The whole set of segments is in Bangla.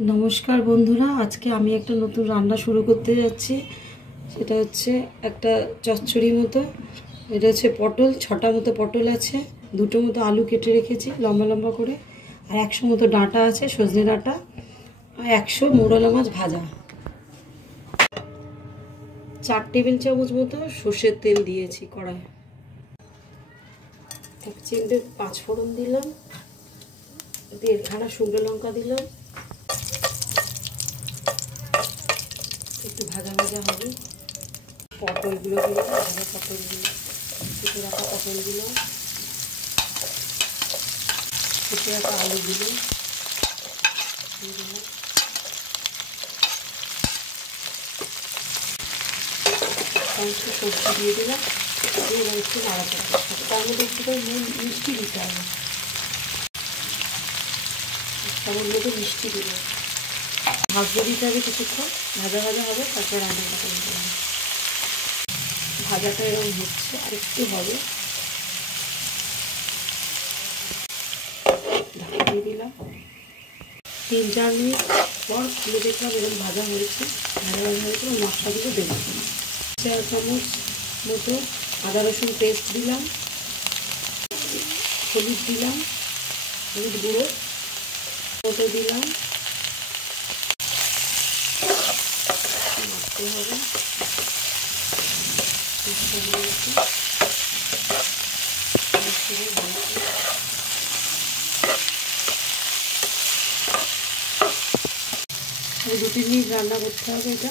नमस्कार बंधुरा आज के आमी एक नतून रान्ना शुरू करते जाচ্ছি সেটা হচ্ছে একটা চচ্চড়ি মতো। এটা হচ্ছে পটল, 6টা মতো পটল আছে, 2টো মতো আলু কেটে রেখেছি লম্বা লম্বা করে, আর 100 মতো ডাঁটা আছে সজনে ডাঁটা, আর 100 মোরলা মাছ ভাজা। 4 টেবিল চামচ মতো সরষের তেল দিয়েছি কড়াইয়ে। এক চিমটে 5 ফোড়ন দিলাম, 1.5 খানা শুকনো লঙ্কা দিলাম। একটু ভাজা ভাজা হবে। পটলগুলো দিলাম, ভাজা পটলগুলো, কেটে রাখা পটলগুলো, কেটে রাখা আলুগুলো দিয়ে দিলাম। একটু সবজি দিয়ে দিলাম, দিয়ে এবার একটু নাড়াচাড়া করতে হবে। তার মধ্যে একটু করে মিষ্টি দিতে হবে, সামান্য মতো মিষ্টি দিলাম। ভাজতে দিতে হবে কিছুক্ষণ, ভাজা ভাজা হবে, তারপর রান্নাটা করতে হবে। ভাজাটা এরকম হচ্ছে, আর একটু হবে, ঢাকা দিয়ে দিলাম। 3-4 মিনিট পর খুলে দেখলাম এরকম ভাজা হয়েছে। ভাজা ভাজা হয়েছে, মশলাগুলো দেবো। 4 চামচ মতো আদা রসুন পেস্ট দিলাম, হলুদ দিলাম, হলুদ গুঁড়ো মতো দিলাম, মাখতে হবে। 2-3 মিনিট রান্না করতে হবে এটা।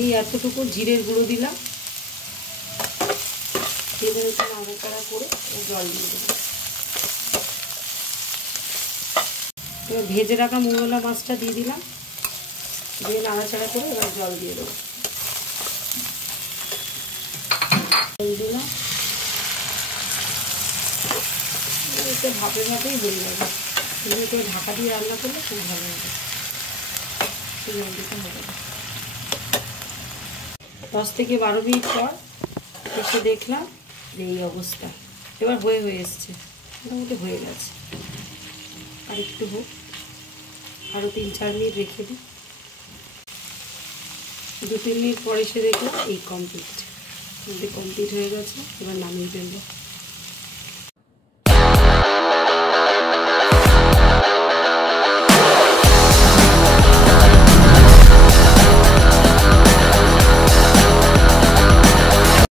এই এতটুকু জিরের গুঁড়ো দিলাম, এবার একটু নাড়াচাড়া করে জল দিয়ে দেবো। এবার ভেজে রাখা মোরলা মাছটা দিয়ে দিলাম, দিয়ে নাড়াচাড়া করে এবার জল দিয়ে দেবো। জল দিলাম, এটা ভাপে ভাপেই হয়ে যাবে। কিন্তু করে ঢাকা দিয়ে রান্না করলে খুব ভালো হবে। জল দিতে হবে। 10 থেকে 12 মিনিট পর এসে দেখলাম যে এই অবস্থা। এবার হয়ে এসছে, মোটামুটি হয়ে গেছে। আর একটু হোক, আরও 3-4 মিনিট রেখে দিই। 2-3 মিনিট পর এসে দেখলাম এই কমপ্লিট হয়ে গেছে। এবার নামিয়ে ফেলবো।